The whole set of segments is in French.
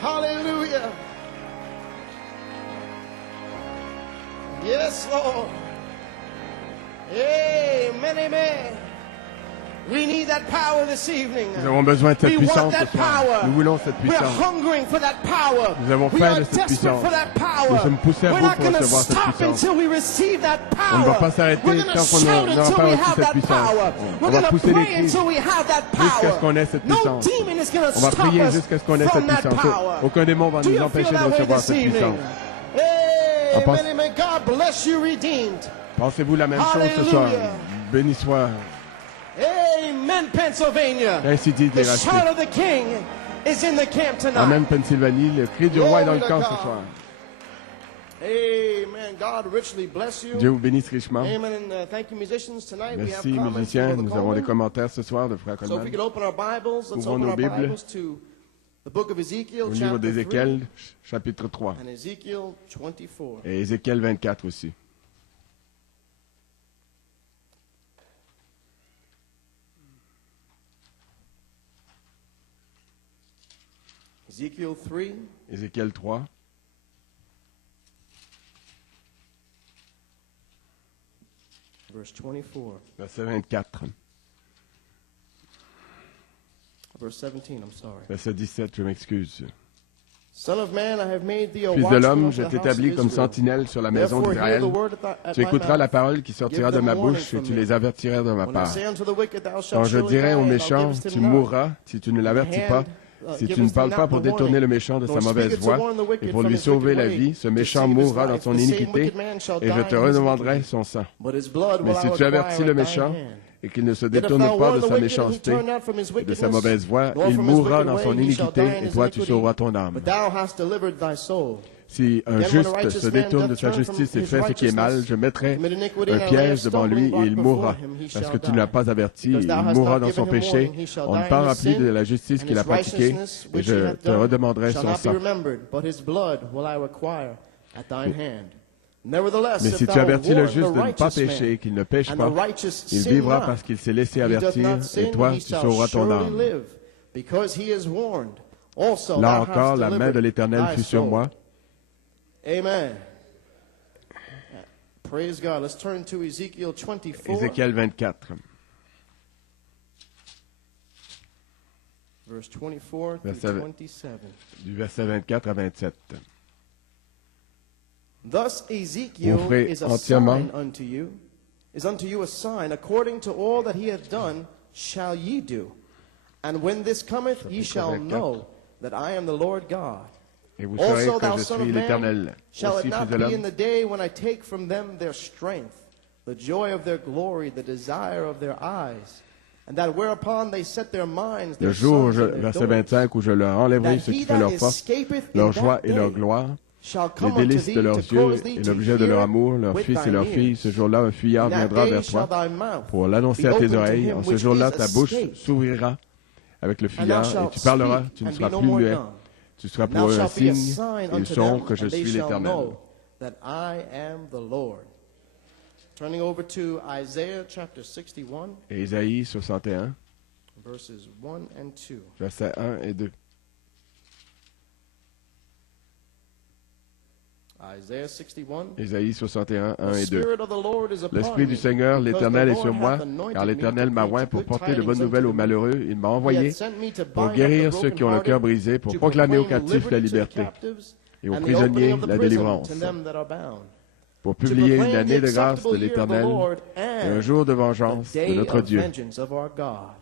Hallelujah. Yes, Lord. Amen, amen. We need that power this evening. Nous avons besoin de cette We puissance want ce that soir. power. Nous voulons cette We are puissance. hungering for that power. Nous avons We faim are de cette desperate puissance. for that power. Nous sommes poussés à We're bout not pour going to recevoir cette stop puissance. until we receive that power. On ne va pas s'arrêter We're going to tant qu'on shout n'aura until pas we reçu have cette that puissance. power. On We're va going to pousser les pray cris until we have that jusqu'à ce power. qu'on ait cette No puissance. demon is going to On va stop prier us jusqu'à ce qu'on ait cette from that puissance. power. Aucun démon va Do nous you empêcher feel de that way recevoir this cette evening? puissance. Amen, pense- amen. God bless you, redeemed. Pensez-vous la même chose ce soir? Béni soit. Amen, Pennsylvania. Ainsi dit The les rachetés. shout of the King is in the camp tonight. Amen, Pennsylvanie. Le cri du roi est dans le camp Glory to ce soir. Amen. God richly bless you. Dieu vous bénisse richement. Amen. And thank you, musicians. Tonight we have Merci, comments musiciens. from Nous Brother avons des Coleman. commentaires ce soir de Frère So if we Coleman. could open our Bibles, let's Ouvrons open nos our Bibles. Bibles to the book of Ezekiel, Au livre chapter 3, d'Ézéchiel, chapitre 3. and Ezekiel 24. Et Ézéchiel 24 aussi. Ezekiel 3, Ézéchiel 3, verse 24. verset 24. Verse 17, I'm sorry. Verset 17, je m'excuse. Son of man, I have made thee a Fils de watchman l'homme, of je the house t'établis of comme Israel. sentinelle sur la maison Therefore, hear d'Israël. the word at Tu my écouteras la mouth. parole qui sortira de ma bouche et tu les avertiras de ma When I part. say unto the wicked, thou Quand shalt je surely dirai die, au and thou méchant, givest him tu not. mourras si tu ne l'avertis pas, si tu ne parles pas pour détourner le méchant de sa mauvaise voie et pour lui sauver la vie, ce méchant mourra dans son iniquité et je te redemanderai son sang. Mais si tu avertis le méchant et qu'il ne se détourne pas de sa méchanceté et de sa mauvaise voie, il mourra dans son iniquité et toi tu sauveras ton âme. But thou hast delivered thy soul. Si un juste se détourne de sa justice et fait ce qui est mal, je mettrai un piège devant lui et il mourra. Parce que tu ne l'as pas averti, il mourra dans son péché. On ne parlera plus de la justice qu'il a pratiquée et je te redemanderai son sang. Mais si tu avertis le juste de ne pas pécher, qu'il ne pêche pas, il vivra parce qu'il s'est laissé avertir et toi, tu sauveras ton âme. Là encore, la main de l'Éternel fut sur moi. Amen. Praise God. Let's turn to Ezekiel 24, Ézéchiel 24, verse 24 Verset- through 27. du verset 24 à 27. Thus Ezekiel Offrez is a entièrement- sign unto you, is unto you a sign, according to all that he hath done, shall ye do. And when this cometh, ye shall 24. know that I am the Lord God. Et vous saurez Also, que thou je son suis of man, l'Éternel. shall Aussi, it not fils de be in l'homme, the day when I take from them their strength, the joy of their glory, the desire of their eyes, and that whereupon they set their minds, le their jour, sons and their verset daughters, 25, où je leur enlèverai that ce qui he fait that leur force, escapeth leur in joie that et leur day gloire, shall les come unto délices thee de leurs to yeux cause thee et to l'objet de leur hear amour, leurs with fils et thine leurs filles. ears. Ce jour-là, un fuyard In that viendra day vers shall toi thy mouth pour l'annoncer be à tes open to oreilles. him En ce which jour-là, is ta bouche escaped. s'ouvrira avec le And thou fuyard et shalt tu parleras, speak tu ne and seras be no plus more muet. dumb. Tu seras And pour thou eux un shalt be a signe sign et ils unto sauront them, que je and they suis shall l'Éternel. know that I am the Lord. Turning over to Isaiah chapter 61, Et Isaïe 61, verses 1 and 2. versets 1 et 2. Isaiah 61. Isaïe 61, 1 The et 2. Spirit of the Lord is upon L'Esprit du me, Seigneur, because l'Éternel the est Lord sur moi, hath anointed car me l'Éternel to m'a preach oint pour good porter de bonnes tidings nouvelles unto aux the malheureux. Il m'a He envoyé hath sent me to pour bind up guérir the ceux qui ont le cœur brokenhearted, brisé, pour to proclamer aux proclaim captifs la liberty to the liberté captives, et aux and the opening prisonniers of the la prison délivrance, to them that are bound. pour To publier une proclaim the année de grâce acceptable de year of the l'Éternel Lord et un and jour de the vengeance de day notre of Dieu, vengeance of our God,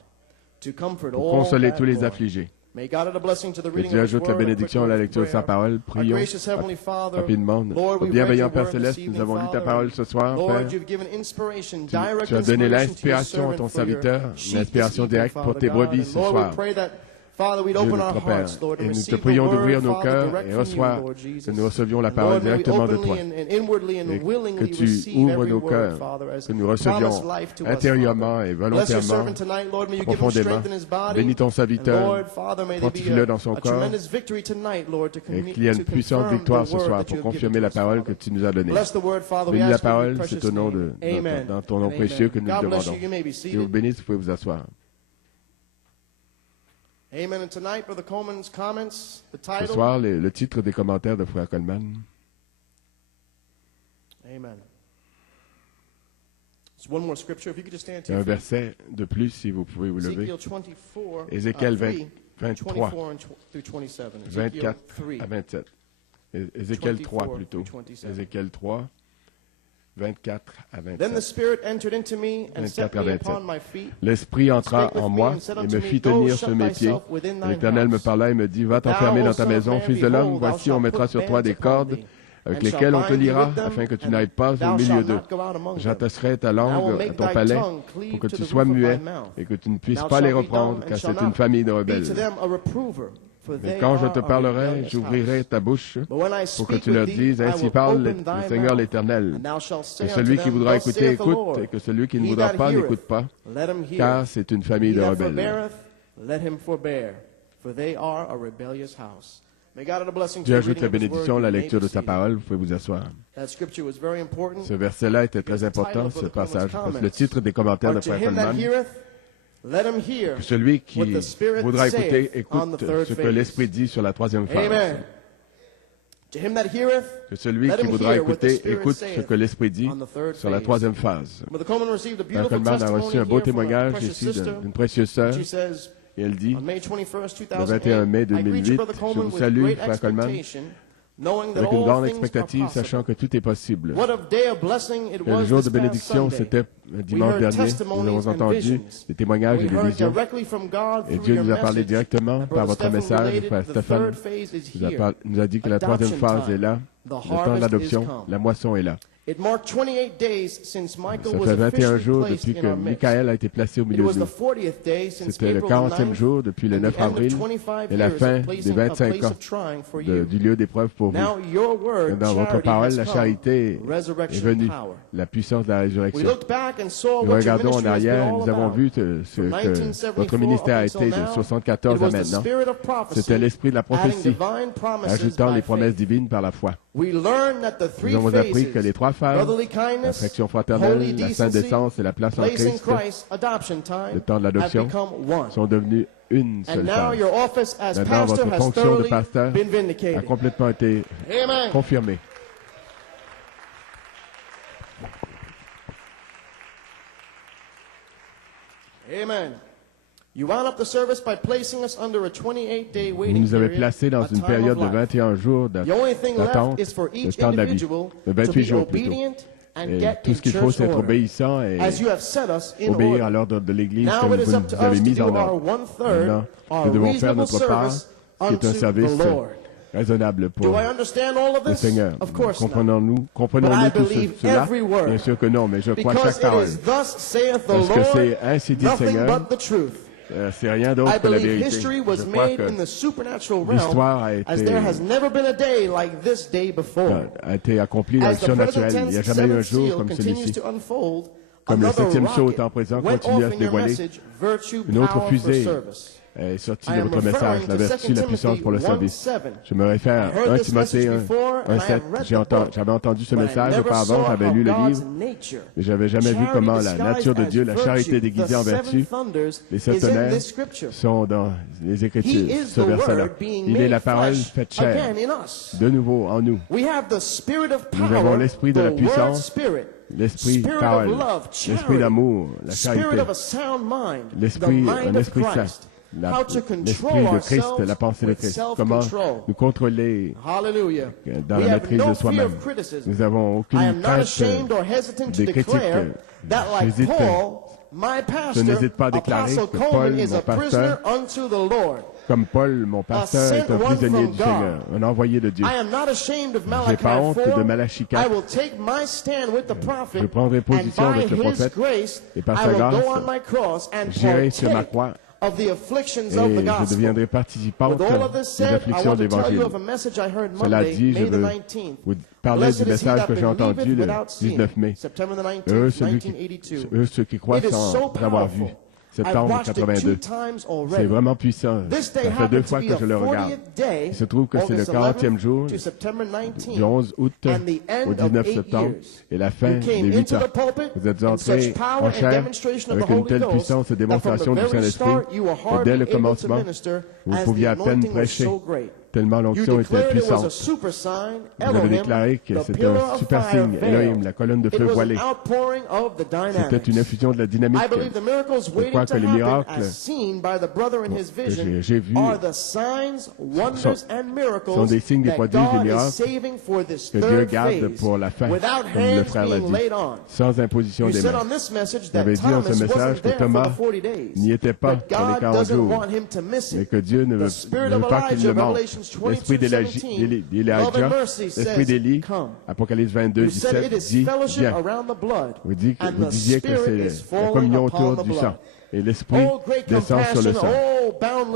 to comfort pour all consoler that tous les mourn. affligés. May God add a blessing to the Que reading Dieu of His ajoute la word. A quick bénédiction à word la of lecture de sa prayer. parole. Our Prions gracious Heavenly Father, rapidement. Lord, Notre we read bienveillant your Père word this Céleste, evening, nous avons lu ta Father. parole ce soir, Lord, Père. you've given inspiration, Tu direct as donné inspiration to your l'inspiration à servant ton for your serviteur, sheep une inspiration this directe evening, pour tes Father God. brebis And ce Lord, soir. we pray that, Father, we'd Dieu open notre our Père, hearts, Lord, et and nous te receive the prions d'ouvrir word, nos Father, cœurs direct et from you, reçois Lord que Jesus. nous recevions la And parole Lord, may we directement de openly toi. and inwardly and Et willingly que tu receive ouvres every nos word, cœurs, Father, as que nous promised recevions life to us, intérieurement Father. et Bless your volontairement, servant tonight, Lord. May you give him profondément. strength in his body. Bénis ton And serviteur, Lord, Father, may there be fortifie-le dans son a corps, tremendous victory tonight, Lord, to et qu'il y ait une puissante victoire ce soir pour confirmer la parole que tu nous as donnée. Bless the word, Father. We Bénis la ask in your parole, precious c'est au nom name. Amen. dans ton nom And précieux amen. que nous God le bless demandons. you. You may be Dieu vous seated. bénisse, vous pouvez vous asseoir. Amen. And tonight, Brother Coleman's comments, the title. Ce soir, le titre des commentaires de Frère Coleman. Amen. So one more scripture, if you could just stand to Un your feet. verset de plus, si vous pouvez vous lever. Ezekiel 24, Ézéchiel 3, 23, 24 through 27. Ezekiel 24 3. à 27. Ézéchiel 3 24 plutôt. through 27. Ézéchiel 3, 24 à Then the 27. Spirit entered into me and set 24 à me 27. upon my feet. L'Esprit entra en moi et me fit tenir sur mes pieds. L'Éternel me parla et me dit, va t'enfermer dans ta maison, fils de l'homme, voici on mettra sur toi des cordes avec lesquelles on te liera, afin que tu n'ailles pas au milieu d'eux. J'attasserai ta langue à ton palais pour que tu sois muet et que tu ne puisses pas les reprendre, car c'est une famille de rebelles. Mais quand je te parlerai, j'ouvrirai ta bouche pour que tu leur dises, ainsi parle le Seigneur l'Éternel. Que celui qui voudra écouter, écoute, et que celui qui ne voudra pas, n'écoute pas, car c'est une famille de rebelles. Dieu ajoute la bénédiction, la lecture de sa parole. Vous pouvez vous asseoir. Ce verset-là était très important, ce passage, parce que le titre des commentaires de Frère Coleman, que celui qui voudra écouter, écoute ce que l'Esprit dit sur la troisième phase. Que celui qui voudra écouter, écoute ce que l'Esprit dit sur la troisième phase. Frère Coleman a reçu un beau témoignage ici d'une précieuse sœur. Et elle dit, le 21 mai 2008, je vous salue, Frère Coleman, avec une grande expectative, sachant que tout est possible. Et le jour de bénédiction, c'était dimanche dernier. Nous avons entendu des témoignages et des visions. Et Dieu nous a parlé directement par votre message, Frère Stéphane. Nous a dit que la troisième phase est là, le temps de l'adoption, la moisson est là. Ça fait 21 jours depuis que Michael a été placé au milieu de nous. C'était le 40e jour depuis le 9 avril et la fin des 25 ans du lieu d'épreuve pour vous. Et dans votre parole, la charité est venue, la puissance de la résurrection. Nous regardons en arrière, nous avons vu ce que votre ministère a été de 74 à maintenant. C'était l'esprit de la prophétie, ajoutant les promesses divines par la foi. Nous avons appris que les trois phases, l'affection fraternelle, la sainte décence et la place en Christ, le temps de l'adoption, sont devenus une seule phase. Maintenant, votre fonction de pasteur a complètement été confirmée. Amen. Vous nous avez placés dans une période de 21 jours d'attente, le temps de la vie, de 28 jours plutôt. Et tout ce qu'il faut, c'est être obéissant et obéir à l'ordre de l'Église comme vous nous avez mis en ordre. Maintenant, nous devons faire notre part, qui est un service raisonnable pour le Seigneur. Comprenons-nous tout cela? Bien sûr que non, mais je crois chaque parole. Parce que c'est ainsi dit le Seigneur. C'est rien d'autre que la vérité. Je crois que l'histoire a été accomplie dans le surnaturel. Il n'y a jamais eu un jour comme celui-ci. Comme le septième sceau étant présent, continue à se dévoiler. Une autre fusée est sortie de votre message, la vertu, la puissance pour le service. Je me réfère à 1 Timothée 1:7. J'avais entendu ce message auparavant, j'avais lu le livre, mais je n'avais jamais vu comment la nature de Dieu, la charité déguisée en vertu, les sept tonnerres sont dans les Écritures, ce verset-là. Il est la parole faite chair, de nouveau en nous. Nous avons l'esprit de la puissance, l'esprit parole, l'esprit d'amour, la charité, un esprit saint. L'esprit de Christ, la pensée de Christ. Comment nous contrôler dans la maîtrise de soi-même. Nous n'avons aucune crainte des critiques. Je n'hésite pas à déclarer que Paul, mon pasteur, comme Paul, mon pasteur, est un prisonnier du Seigneur, un envoyé de Dieu. Je n'ai pas honte de Malachie 4. Je prendrai position avec le prophète et par sa grâce, j'irai sur ma croix et je deviendrai participant des afflictions de l'Évangile. Cela dit, je veux vous parler du message que j'ai entendu le 19 mai. Eux ceux qui croient sans l'avoir vu. septembre 82. C'est vraiment puissant. Ça fait 2 fois que je le regarde. Il se trouve que c'est le 40e jour, du 11 août au 19 septembre, et la fin des 8 ans. Vous êtes entrés en chair avec une telle puissance et démonstration du Saint-Esprit que dès le commencement, vous pouviez à peine prêcher, tellement l'onction était puissante. Vous avez déclaré que c'était un super signe, Elohim, la colonne de feu voilée. C'était une infusion de la dynamique. Je crois que les miracles que j'ai vus sont des signes, des prodiges, des miracles que Dieu garde pour la fin, comme le frère l'a dit, sans imposition des mains. Vous avez dit dans ce message que Thomas n'y était pas dans les 40 jours, mais que Dieu ne veut pas qu'il le manque. L'esprit d'Elijah, l'esprit d'Élie, Apocalypse 22, 17, dit, viens. Vous disiez que c'est la communion autour du sang. Et l'esprit descend sur le sang.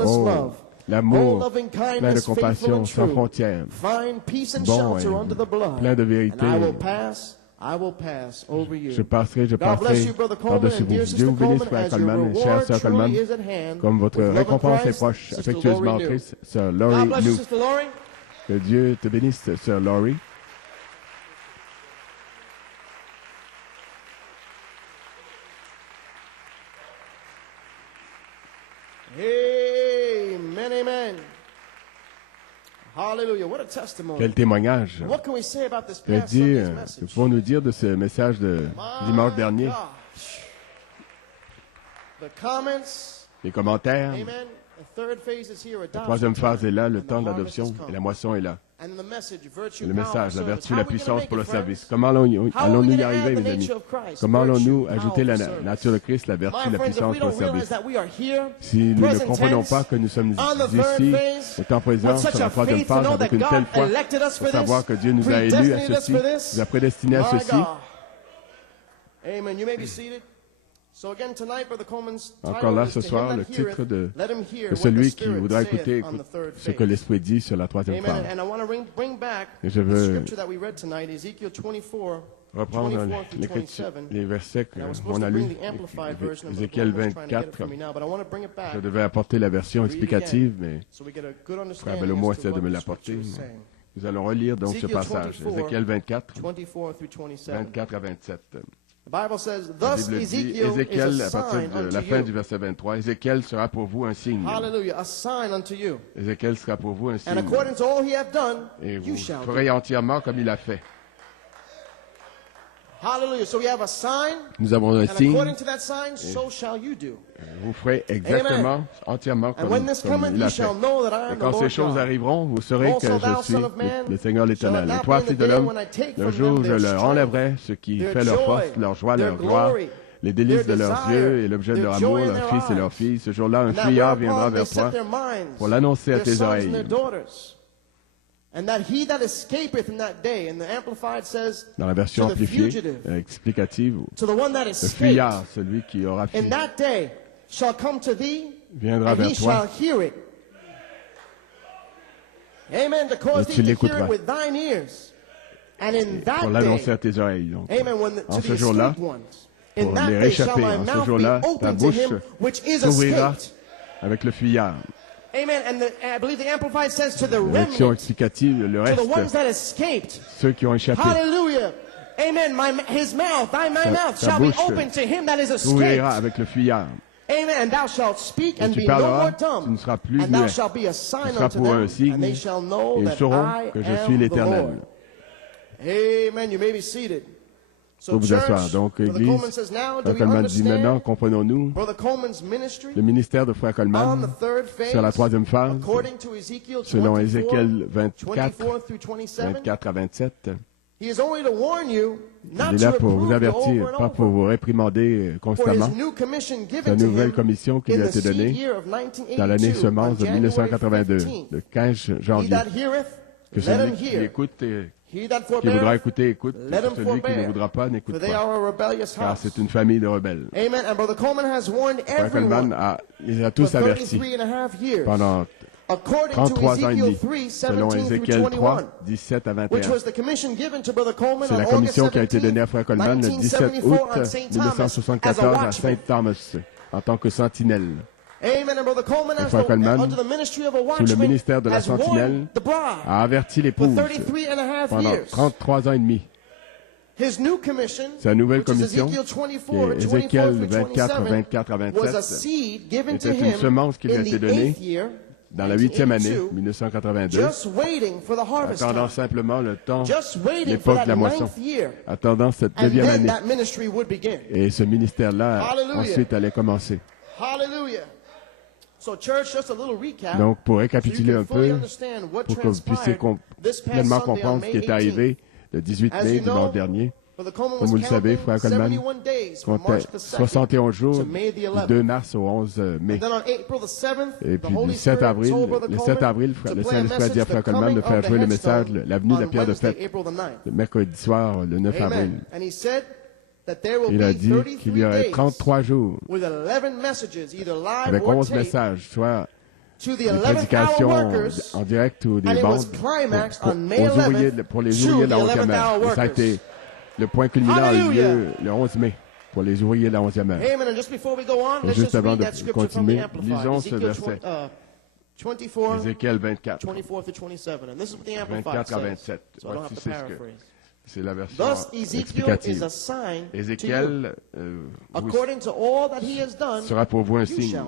Oh, l'amour, plein de compassion, sans frontières, bon et plein de vérité. Je passerai par-dessus vous. Dieu vous bénisse, frère Coleman, chère sœur Coleman, comme votre récompense est proche. Affectueusement, Christ, sœur Laurie New. Que Dieu te bénisse, sœur Laurie. Amen, amen. Hallelujah. What a testimony. Quel témoignage. What can we say about this Que past Sunday's message? Que pouvons-nous dire de ce message de dimanche dernier? The comments. Les commentaires. Amen. The third phase is here, la troisième phase est là, le temps d'adoption et la moisson est là. Le message, la vertu, la puissance pour le service. Comment allons-nous y arriver, mes amis? Comment allons-nous ajouter la nature de Christ, la vertu, la puissance pour le service? Si nous ne comprenons pas que nous sommes ici, étant présents sur la troisième phase avec une telle foi, pour savoir que Dieu nous a élus à ceci, nous a prédestinés à ceci. Amen. You may be seated. Encore là, ce soir, le titre de celui qui voudra écouter ce que l'Esprit dit sur la troisième phase. Et je veux reprendre les versets qu'on a lus, Ézéchiel 24. Je devais apporter la version explicative, mais Frère Bellomo essaie de me l'apporter. Nous allons relire donc ce passage, Ézéchiel 24, 24 à 27. La Bible dit, Ézéchiel, à partir de la fin du verset 23, Ézéchiel sera pour vous un signe. Ézéchiel sera pour vous un signe. Et vous ferez entièrement comme il a fait. Nous avons un signe. Vous ferez exactement, entièrement comme il a fait. Et quand ces choses arriveront, vous saurez que je suis le Seigneur l'Éternel. Et toi, fils de l'homme, le jour où je leur enlèverai ce qui fait leur force, leur joie, leur gloire, les délices de leurs yeux et l'objet de leur amour, leurs fils et leurs filles, ce jour-là, un fuyard viendra vers toi pour l'annoncer à tes oreilles. Dans la version amplifiée, explicative, le fuyard, celui qui aura fui, viendra vers toi. Et tu l'écouteras. Pour l'annoncer à tes oreilles. Donc, en ce jour-là, pour les réchapper, en ce jour-là, ta bouche s'ouvrira avec le fuyard. L'action explicative, le reste, ceux qui ont échappé. Sa bouche s'ouvrira avec le fuyard. Et tu parleras, tu ne seras plus muet. Tu seras pour un signe, et ils sauront que je suis l'Éternel. Vous vous asseoir. Donc, l'Église, Frère Coleman dit maintenant, comprenons-nous, le ministère de Frère Coleman sur la troisième phase, selon Ézéchiel 24 à 27. Il est là pour vous avertir, pas pour vous réprimander constamment. La nouvelle commission qui lui a été donnée dans l'année semence de 1982, le 15 janvier. Que celui qui écoute qui voudra écouter, écoute. Celui qui ne voudra pas, n'écoute pas. Car c'est une famille de rebelles. Frère Coleman les a tous avertis pendant 33 ans et demi, selon Ézéchiel 3, 17 à 21. C'est la commission qui a été donnée à Frère Coleman le 17 août 1974 à Saint Thomas. en tant que sentinelle. Et Frère Coleman, sous le ministère de la sentinelle, a averti l'épouse pendant 33 ans et demi. Sa nouvelle commission, qui est Ézéchiel 24, 24 à 27, était une semence qui lui a été donnée dans la 8e année, 1982, attendant simplement le temps, l'époque de la moisson, attendant cette 9e année. Et ce ministère-là, ensuite, allait commencer. Donc, pour récapituler un peu, pour que vous puissiez pleinement comprendre ce qui est arrivé le 18 mai, dimanche dernier, comme vous le savez, Frère Coleman comptait 71 jours du 2 mars au 11 mai. Et puis le 7 avril, le Saint-Esprit a dit à Frère Coleman de faire jouer le message, l'avenue de la pierre de fête, le mercredi soir, le 9 avril. Il a dit qu'il y aurait 33 jours avec 11 messages, soit des prédications en direct ou des bandes pour les ouvriers de la 11e heure. Et ça a été le point culminant a eu lieu le 11 mai pour les ouvriers de la 11e heure. Et juste avant de continuer, lisons ce verset. Ézéchiel 24. 24 à 27. Voici c'est la version explicative. Ézéchiel sera pour vous un signe.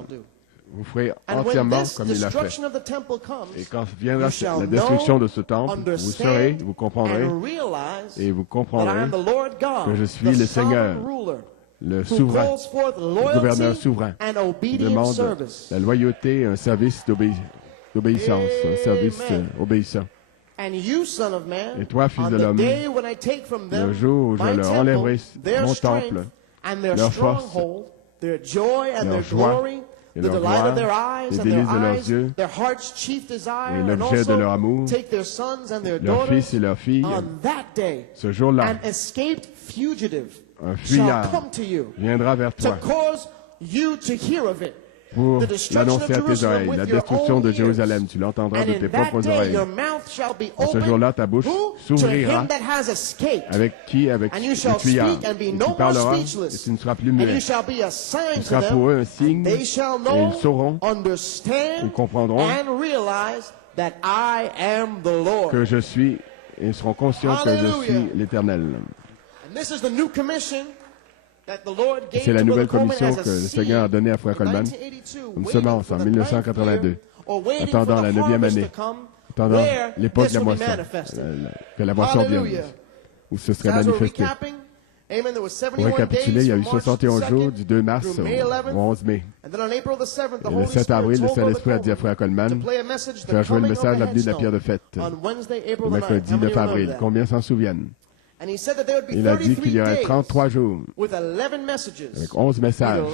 Vous ferez entièrement comme il l'a fait. Et quand viendra la destruction de ce temple, vous saurez, vous comprendrez, et vous comprendrez que je suis le Seigneur, le souverain, le gouverneur souverain, qui demande la loyauté et un service d'obéissance, un service obéissant. Et toi, fils de l'homme, le jour où je leur enlèverai mon temple, leur force, leur joie, et leur gloire, les délices de leurs yeux, et l'objet de leur amour, leurs fils et leurs filles, ce jour-là, un fuyard viendra vers toi pour l'annoncer à tes oreilles, la destruction de Jérusalem. Tu l'entendras de tes propres oreilles. En ce jour-là, ta bouche s'ouvrira. Avec qui? Avec le fuyard. Et tu parleras et tu ne seras plus muet. Tu seras pour eux un signe et ils sauront, ils comprendront que je suis et ils seront conscients que je suis l'Éternel. C'est la nouvelle commission que le Seigneur a donnée à Frère Coleman, une semence en 1982, attendant la 9e année, attendant l'époque de la moisson, que la moisson vienne, où ce serait manifesté. Pour récapituler, il y a eu 71 jours du 2 mars au 11 mai. Et le 7 avril, le Saint-Esprit a dit à Frère Coleman de faire jouer le message de l'avenue de la pierre de fête, le mercredi 9 avril. Combien s'en souviennent? Il a dit qu'il y aurait 33 jours avec 11 messages,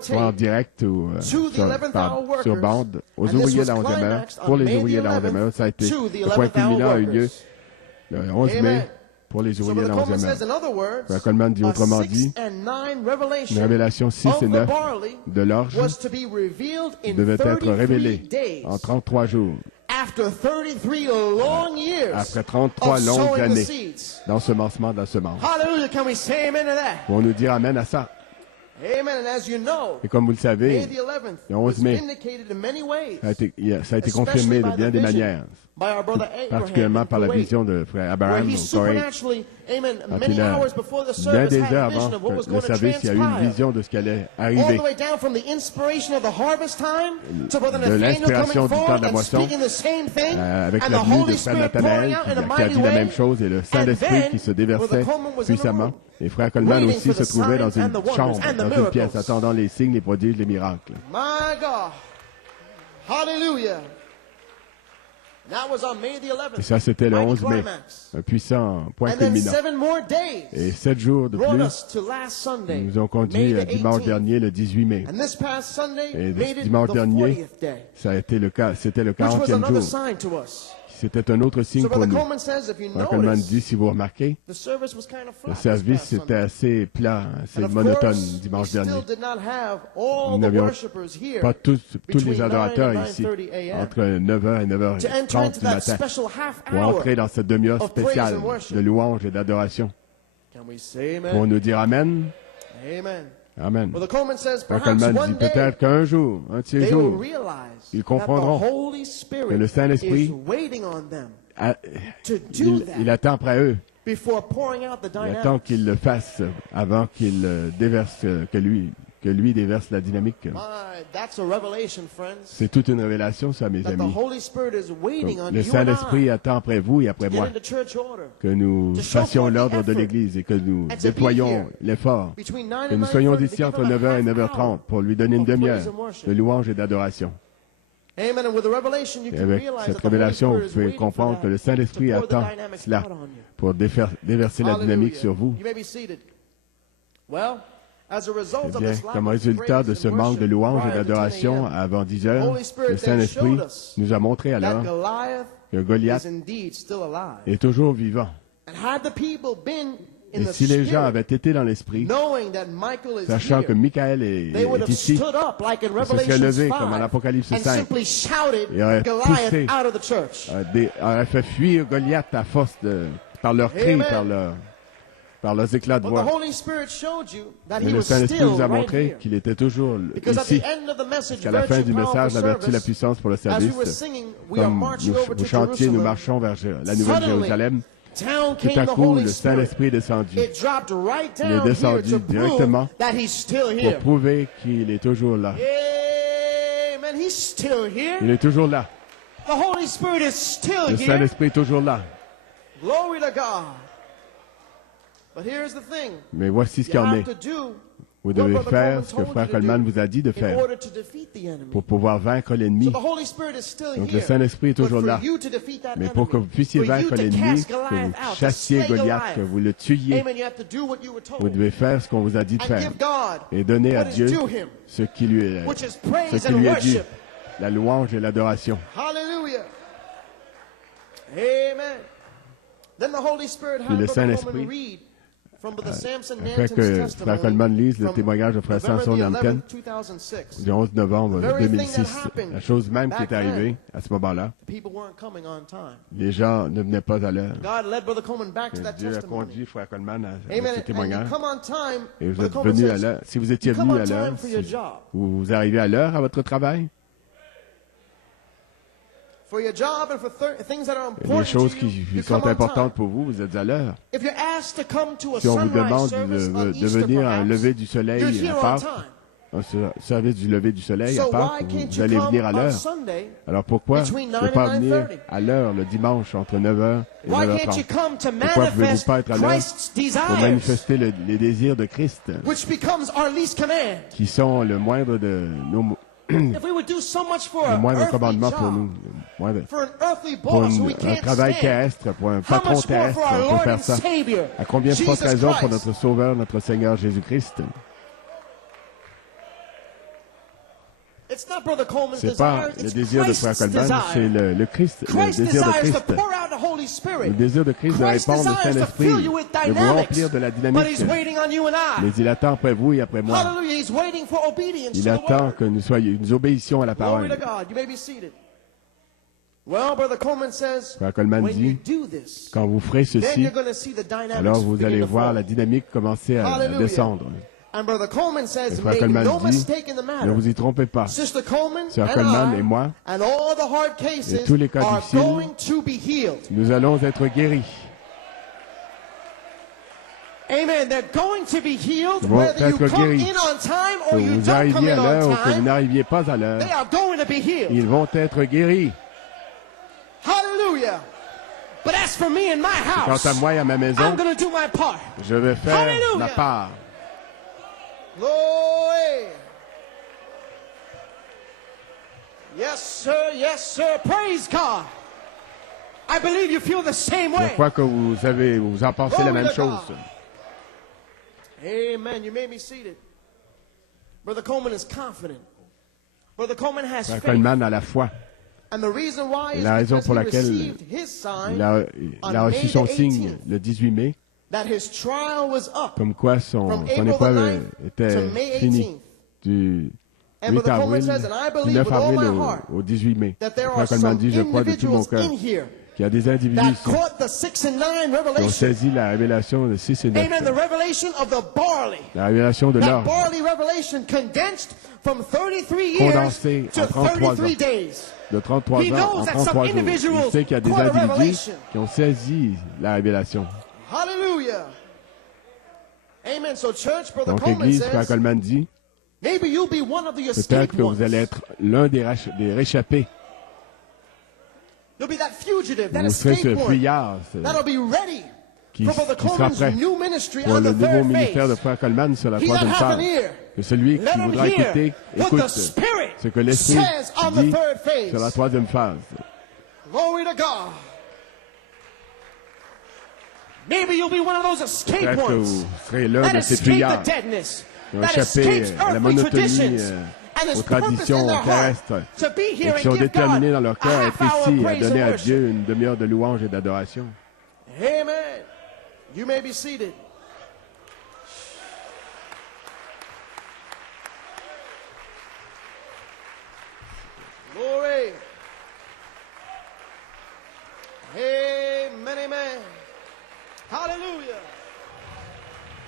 soit en direct ou sur bande, aux ouvriers de la 11e heure. Pour les ouvriers de la 11e heure, ça a été le point culminant a eu lieu le 11 mai pour les ouvriers de la 11e heure. Frère Coleman dit autrement dit, une révélation 6 et 9 de l'orge devait être révélée en 33 jours. Après 33 longues années d'ensemencement de la semence. On nous dire amen à ça. Et comme vous le savez, le 11 mai, ça a été confirmé de bien des manières, particulièrement par la vision de Frère Abraham au Corée. Quand il a, bien des heures avant le service, il y a eu une vision de ce qui allait arriver. De l'inspiration du temps de la moisson, avec la venue de Frère Nathanaël qui a dit la même chose et le Saint-Esprit qui se déversait puissamment. Et Frère Coleman aussi se trouvait dans une chambre, dans une pièce, attendant les signes, les prodiges, les miracles. My God! Hallelujah! Et ça, c'était le 11 mai, un puissant point culminant. Et 7 jours de plus nous ont conduit dimanche dernier, le 18 mai. Et dimanche dernier, ça a été le cas, c'était le 40e jour. C'était un autre signe pour nous. Frère Coleman dit, si vous remarquez, le service était assez plat, assez monotone dimanche dernier. Nous n'avions pas tous les adorateurs ici, entre 9h et 9h30 du matin, pour entrer dans cette demi-heure spéciale de louange et d'adoration. Pour nous dire Amen. Amen. Frère Coleman dit peut-être qu'un jour, un de ces jours, ils comprendront que le Saint-Esprit, il attend après eux. Il attend qu'il le fasse avant qu'il déverse, que lui déverse la dynamique. C'est toute une révélation, ça, mes amis. Le Saint-Esprit attend après vous et après moi que nous fassions l'ordre de l'Église et que nous déployions l'effort, que nous soyons ici entre 9h et 9h30 pour lui donner une demi-heure de louange et d'adoration. Et avec cette révélation, vous pouvez comprendre que le Saint-Esprit attend cela pour déverser la dynamique sur vous. Eh bien, comme résultat de ce manque de louange et d'adoration avant 10 heures, le Saint-Esprit nous a montré alors que Goliath est toujours vivant. Et si les gens avaient été dans l'esprit, sachant que Michael est ici, ils se seraient levés comme en Apocalypse 5 et auraient poussé, auraient fait fuir Goliath à force par leurs cris, par leurs éclats de voix. Mais le Saint-Esprit nous a montré qu'il était toujours ici, qu'à la fin du message, la vertu, la puissance pour le service, comme vous chantiez, nous marchons vers la Nouvelle Jérusalem. Tout à coup, le Saint-Esprit est descendu. Il est descendu directement pour prouver qu'il est toujours là. Il est toujours là. Le Saint-Esprit est toujours là. Mais voici ce qu'il y en est. Vous devez faire ce que Frère Coleman vous a dit de faire pour pouvoir vaincre l'ennemi. Donc le Saint-Esprit est toujours là. Mais pour que vous puissiez vaincre l'ennemi, que vous chassiez Goliath, que vous le tuiez, vous devez faire ce qu'on vous a dit de faire et donner à Dieu ce qui lui est dû, la louange et l'adoration. Puis le Saint-Esprit, après que Frère Coleman lise le témoignage de Frère Samson Hampton du 11 novembre 2006, la chose même qui est arrivée à ce moment-là, les gens ne venaient pas à l'heure. Dieu a conduit Frère Coleman à ce témoignage. Et vous êtes venu à l'heure. Si vous étiez venu à l'heure, si vous arrivez à l'heure à votre travail, les choses qui sont importantes pour vous, vous êtes à l'heure. Si on vous demande de venir à un lever du soleil à Pâques, un service du lever du soleil à Pâques, vous allez venir à l'heure. Alors pourquoi ne pas venir à l'heure le dimanche entre 9h et 9h30? Pourquoi ne pouvez-vous pas être à l'heure pour manifester les désirs de Christ, qui sont le moindre de nos le moindre commandement pour nous, pour un travail terrestre, pour un patron terrestre, on peut faire ça. À combien de fois raison pour notre Sauveur, notre Seigneur Jésus-Christ? C'est pas le désir de Frère Coleman, c'est le Christ, le désir de Christ. Le désir de Christ de répandre le Saint-Esprit, de vous remplir de la dynamique. Mais il attend après vous et après moi. Il attend que nous obéissions à la parole. Frère Coleman dit, quand vous ferez ceci, alors vous allez voir la dynamique commencer à descendre. Et Frère Coleman dit, ne vous y trompez pas. Sœur Coleman et moi, et tous les cas difficiles, nous allons être guéris. Ils vont être guéris. Que vous arriviez à l'heure ou que vous n'arriviez pas à l'heure, ils vont être guéris. Quant à moi et à ma maison, je vais faire ma part. Glory. Yes, sir. Praise God. I believe you feel the same way. Je crois que vous en pensez la même chose. Amen. You may be seated. Brother Coleman is confident. Brother Coleman has faith. Coleman a la foi. And the reason why is la raison pour laquelle il a reçu son signe le 18 mai. Comme quoi son épreuve était finie du 8 avril, du 9 avril au 18 mai. Frère Coleman dit, je crois de tout mon cœur qu'il y a des individus that ici caught the 6 and 9 qui ont revelation. saisi la révélation de 6 et 9. Amen. The revelation of the barley. La révélation de That l'orge, barley revelation condensed from 33 condensée years en to 33 33 ans. days. De 33 He ans knows en that 33 some jours. Il individuals sait qu'il y a des caught a individus revelation. qui ont saisi la révélation. Hallelujah. Amen. So church, Brother Donc Coleman l'Église, Frère says, Coleman dit, maybe you'll be one of the peut-être escaped que vous ones. allez être l'un des réchappés. You'll be that fugitive, that Vous serez ce escaped one fuyard that'll be ready qui for Brother sera Coleman's prêt new ministry pour on le the nouveau third ministère de phase. Frère Coleman sur la He that troisième hath phase. an ear, Que celui let qui him voudra hear écouter, what écoute the Spirit ce que l'Esprit says on the dit third phase. sur la troisième phase. Glory to God. Maybe you'll be one of those escaped Peut-être que ones vous serez l'un that de ces escape the fuyards deadness, qui ont that échappé escapes à la earthly monotonie, traditions, and aux his purpose in traditions their heart terrestres, to be et here qui sont and give God déterminés dans leur a cœur à être half hour ici, à praise donner and à worship. Dieu une demi-heure de louange et d'adoration. Amen. You may be seated. Glory. Amen, amen. Hallelujah.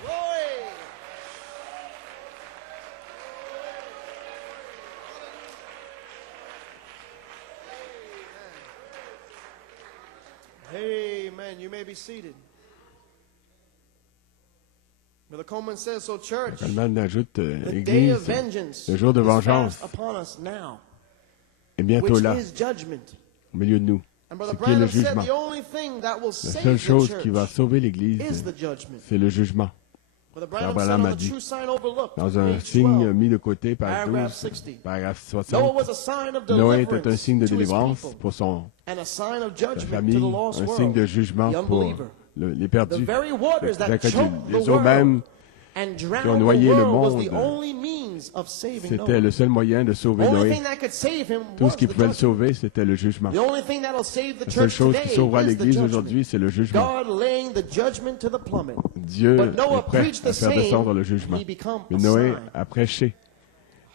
Glory. Amen. You may be seated. Brother Coleman says, so church, Coleman ajoute, the day of l'Église, vengeance le jour de is vengeance fast upon us now, est bientôt which là, is judgment. au milieu de nous. And Brother Ce qui est le Branham said jugement. the only thing that will La save seule the chose church qui va sauver is l'Église, the judgment. c'est le jugement. Brother Frère Branham said Branham on a the dit, true sign overlooked, dans un page signe 12, mis de côté, page paragraph 12, 60. paragraphe Noah 60, was a sign of Noé était un deliverance signe de to his délivrance people pour son and a sign of sa judgment to famille, the lost un signe de world, jugement the pour unbeliever. les The perdus, very waters les that incrédules. choked the Les eaux world mêmes and qui ont drowned the noyé le world was the monde, only means of saving c'était Noah. le seul moyen de sauver The only Noé. thing that could save him Tout was ce qui the pouvait le judgment. sauver, c'était le jugement. The only thing that'll save the La seule church chose qui today sauvera is the l'Église judgment. aujourd'hui, c'est le jugement. God laying the judgment to the plummet. Dieu But Noah est prêt preached à the faire same, descendre le jugement. he become Mais a Noé sign. a prêché.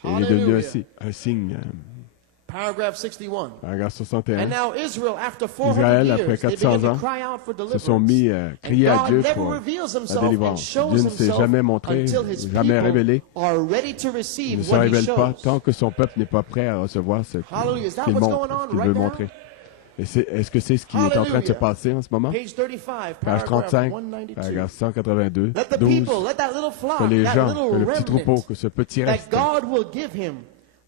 Et il est devenu Hallelujah. un signe. Paragraph 61. Paragraphe And 61. now Israel, after 400 Israël, years, après they 400 began ans, to cry out for se deliverance. sont mis à crier And à God Dieu never pour reveals la himself and délivrance. shows Dieu ne s'est himself jamais montré, until his jamais révélé. people are ready to Il ne receive se what he révèle pas shows. tant que son peuple n'est pas prêt à recevoir ce Hallelujah. Is that qu'il what's montre, going on ce qu'il right veut now? montrer. Et est-ce que c'est ce qui est en train de se Hallelujah. passer en ce moment? Page 35, Page paragraph 35, 192. paragraphe 182, Let the 12. people, let that little flock, Que les that gens, little que le petit troupeau, remnant que ce petit that reste, God will give him,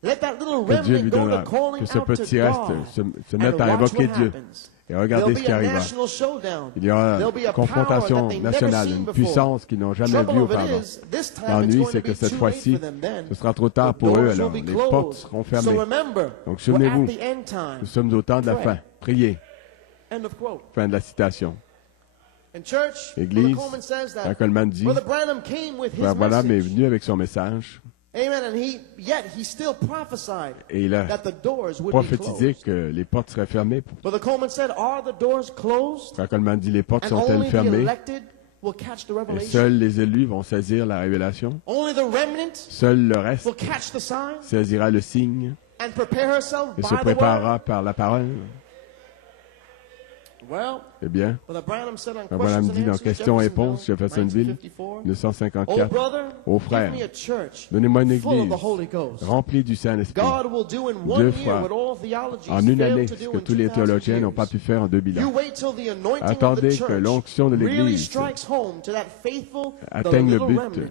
let that little que Dieu lui remnant go to donnera, calling que ce out to petit reste God se and mette à watch invoquer what Dieu. happens. Et There'll regardez ce be qui a arrivera. national showdown. Il y aura There'll be une a power confrontation that they've never nationale, seen une before. puissance qu'ils n'ont jamais Trouble vue of it auparavant. is, this time it's L'ennui, going c'est to que be cette too late fois-ci, for them then. ce sera trop The tard pour eux, doors will alors be les closed. portes seront So fermées. remember, Donc we're souvenez-vous, at the end time. nous sommes au temps de la Pray. fin. Priez. End of quote. Fin de la citation. In church, Église, Brother Coleman says Frère that Coleman dit, Brother Branham came with his Frère Branham est message. venu avec son message Amen. And he still prophesied et il a that the doors would be prophétisé closed. que les portes seraient fermées. Brother Coleman said, are the doors closed? Frère Coleman dit, les portes And sont-elles only the fermées? elected will catch the Et revelation. seuls les élus vont saisir la révélation. Only the remnant Seul le reste will catch the sign saisira le signe and prepare herself et by se the préparera word. par la parole. Well, Eh bien, Brother Branham said on Frère Branham dit questions and dans answers, Questions-réponses, Jeffersonville, Jeffersonville, 1954. Oh 1954, brother, Ô give frère, me a church donnez-moi une full of église the Holy Ghost. remplie du Saint-Esprit. God will do in Dieu 1 year fera what all theologies en une année failed to ce do que in tous les 2000 théologiens n'ont pas years. pu faire en 2000 You ans. wait till the anointing of the Attendez que church l'onction de really l'Église strikes home to that faithful, the atteigne le little but remnant.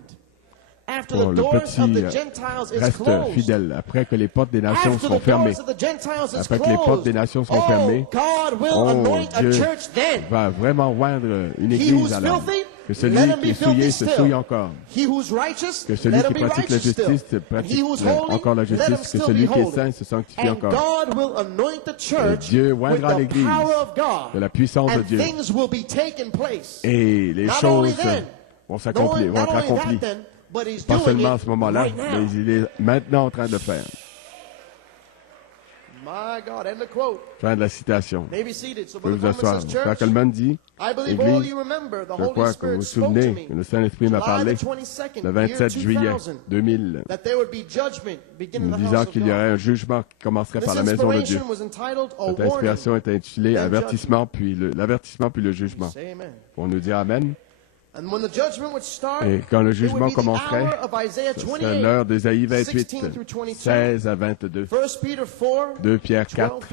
After pour the le doors of petit the Gentiles is reste closed, fidèle. Après que les portes des nations after seront the fermées, doors of the Gentiles is après que les portes closed, des nations seront oh, fermées, God will oh, anoint a Dieu church then. va vraiment oindre une He église who's alors. filthy, Que celui let him qui est be souillé filthy se still. souille encore. He who's righteous, Que celui let him qui be pratique la righteous still. justice And pratique he who's holy, encore la let him justice. Que still be celui qui est holy. saint se sanctifie And encore. God will anoint the church Dieu with oindra the l'église power of God. de la puissance de And Dieu. things will be taken place. Et les Not only choses then, vont s'accomplir, vont not être only that accomplies. then, but he's Pas doing seulement à it ce moment-là, right now. mais il est maintenant en train de le faire. Fin de la citation. Vous pouvez vous asseoir. Frère Coleman dit, Église, je crois que vous vous souvenez que le Saint-Esprit m'a parlé le 27 juillet 2000, nous disant qu'il y aurait un jugement qui commencerait par la maison de Dieu. Cette inspiration est intitulée L'avertissement puis le jugement. Pour nous dire Amen. Et quand le jugement commencerait, c'est l'heure d'Ésaïe 28, 16 à 22, 2 Pierre 4,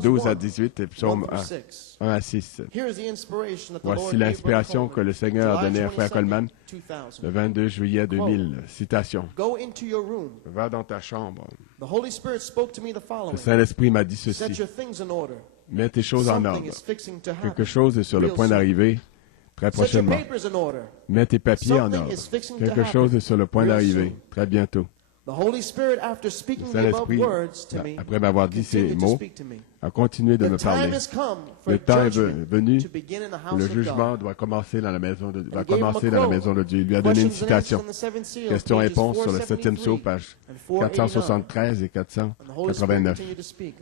12 à 18 et Psaume 1 à 6. Voici l'inspiration que le Seigneur a donnée à Frère Coleman le 22 juillet 2000. Citation. Va dans ta chambre. Le Saint-Esprit m'a dit ceci. Mets tes choses en ordre. Quelque chose est sur le point d'arriver. Très prochainement. Mets tes papiers en ordre. Quelque chose est sur le point d'arriver. Très bientôt. Le Saint-Esprit, après m'avoir dit ces mots, a continué de me parler. Le temps est venu où le jugement doit commencer dans la maison de Dieu. Il lui a donné une citation. Question-réponse sur le 7e psaume, page 473 et 489.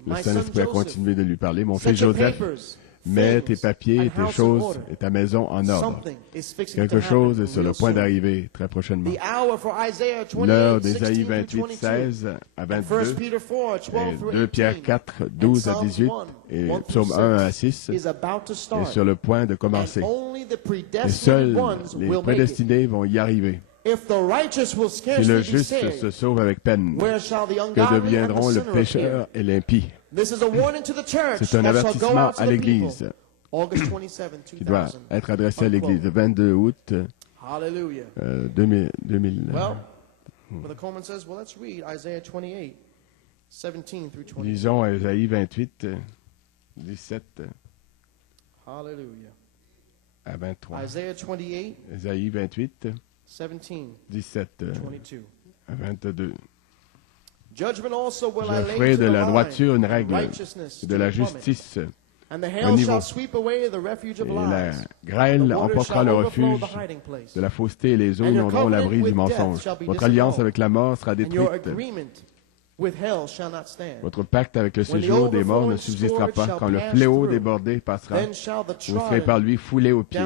Le Saint-Esprit a continué de lui parler. Mon fils Joseph, mets tes papiers, tes choses et ta maison en ordre. Quelque chose est sur le point d'arriver très prochainement. L'heure d'Ésaïe 28, 16 à 22, et 2 Pierre 4, 12 à 18, et Psaume 1 à 6, est sur le point de commencer. Et seuls les prédestinés vont y arriver. Si le juste se sauve avec peine, que deviendront le pécheur et l'impie? C'est un avertissement à l'Église qui doit être adressé à l'Église le 22 août 2000. Lisons Ésaïe 28, 17 à 23. Ésaïe 28, 17 à 22. Je ferai de la droiture une règle, de la justice un niveau. Et la grêle emportera le refuge de la fausseté et les eaux inonderont l'abri du mensonge. Votre alliance avec la mort sera détruite. Votre pacte avec le séjour des morts ne subsistera pas. Quand le fléau débordé passera, vous serez par lui foulés aux pieds.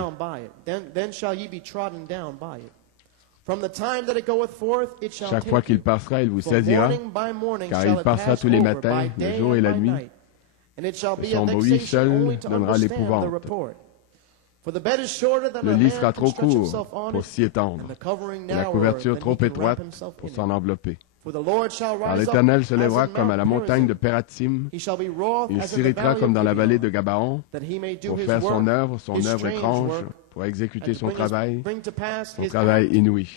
Chaque fois qu'il passera, il vous saisira, car il passera tous les matins, le jour et la nuit, et son bruit seul donnera l'épouvante. Le lit sera trop court pour s'y étendre, et la couverture trop étroite pour s'en envelopper. Car l'Éternel se lèvera comme à la montagne de Pératim, il s'irritera comme dans la vallée de Gabaon, pour faire son œuvre étrange, pour exécuter son travail inouï.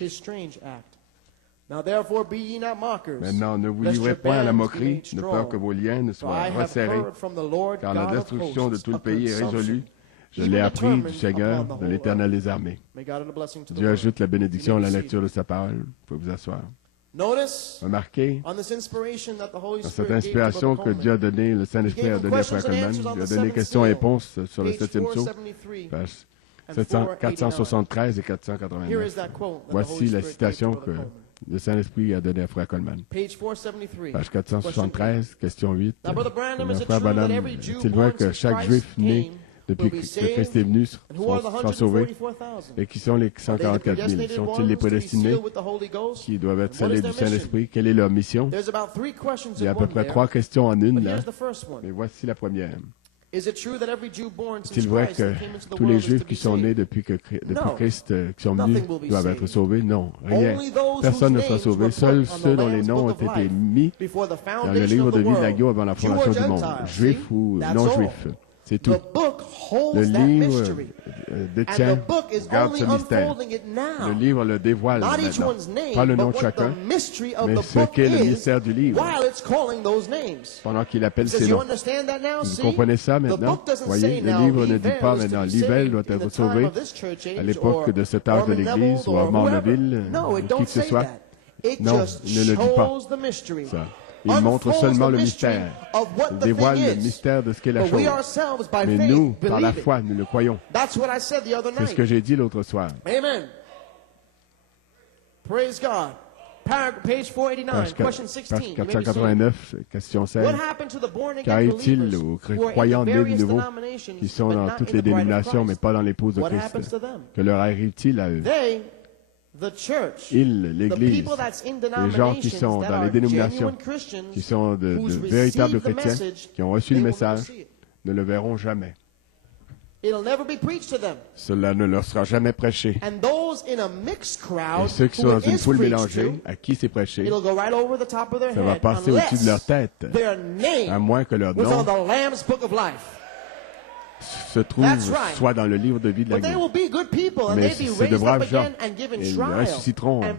Maintenant, ne vous livrez point à la moquerie, de peur que vos liens ne soient resserrés, car la destruction de tout le pays est résolue. Je l'ai appris du Seigneur, de l'Éternel des armées. Dieu ajoute la bénédiction à la lecture de sa parole. Vous pouvez vous asseoir. Remarquez, dans cette inspiration que Dieu a donnée, le Saint-Esprit a donné à Frère Coleman, il a donné questions-réponses sur le 7e psaume, pages 473 et 489. Voici la citation que le Saint-Esprit a donnée à Frère Coleman. Page 473, question 8. Frère Branham, est-il vrai que chaque Juif né depuis que Christ est venu sera sauvé? Et qui sont les 144 000? Sont-ils les prédestinés qui doivent être scellés du Saint-Esprit? Quelle est leur mission? Il y a à peu près 3 questions en une là. Mais voici la première. Est-il vrai que tous les Juifs qui sont nés depuis Christ, qui sont venus, doivent être sauvés? Non, rien. Personne ne sera sauvé. Seuls ceux dont les noms ont été mis dans le livre de vie d'Agio avant la fondation du monde, juifs ou non-juifs. C'est tout. Le livre détient, garde ce mystère. Le livre le dévoile maintenant. Pas le nom de chacun, mais ce qu'est le mystère du livre, pendant qu'il appelle ces noms. Vous comprenez ça maintenant? Voyez, le livre ne dit pas maintenant, l'Ivelle doit être sauvé à l'époque de cet âge de l'Église, ou Armand Neville, ou qui que ce soit. Non, il ne le dit pas. Ça. Il montre seulement le mystère. Il dévoile le mystère de ce qu'est la chose. Mais nous, par la foi, nous le croyons. C'est ce que j'ai dit l'autre soir. Page 489, question 16. Page 489, question 16. Qu'arrive-t-il aux croyants nés de nouveau qui sont dans toutes les dénominations mais pas dans l'épouse de Christ? Que leur arrive-t-il à eux? L'Église, les gens qui sont dans les dénominations, qui sont de véritables chrétiens, qui ont reçu le message, ne le verront jamais. Cela ne leur sera jamais prêché. Et ceux qui sont dans une foule mélangée, à qui c'est prêché, ça va passer au-dessus de leur tête, à moins que leur nom se trouve soit dans le livre de vie de l'agneau. Mais c'est de braves gens. Ils ressusciteront et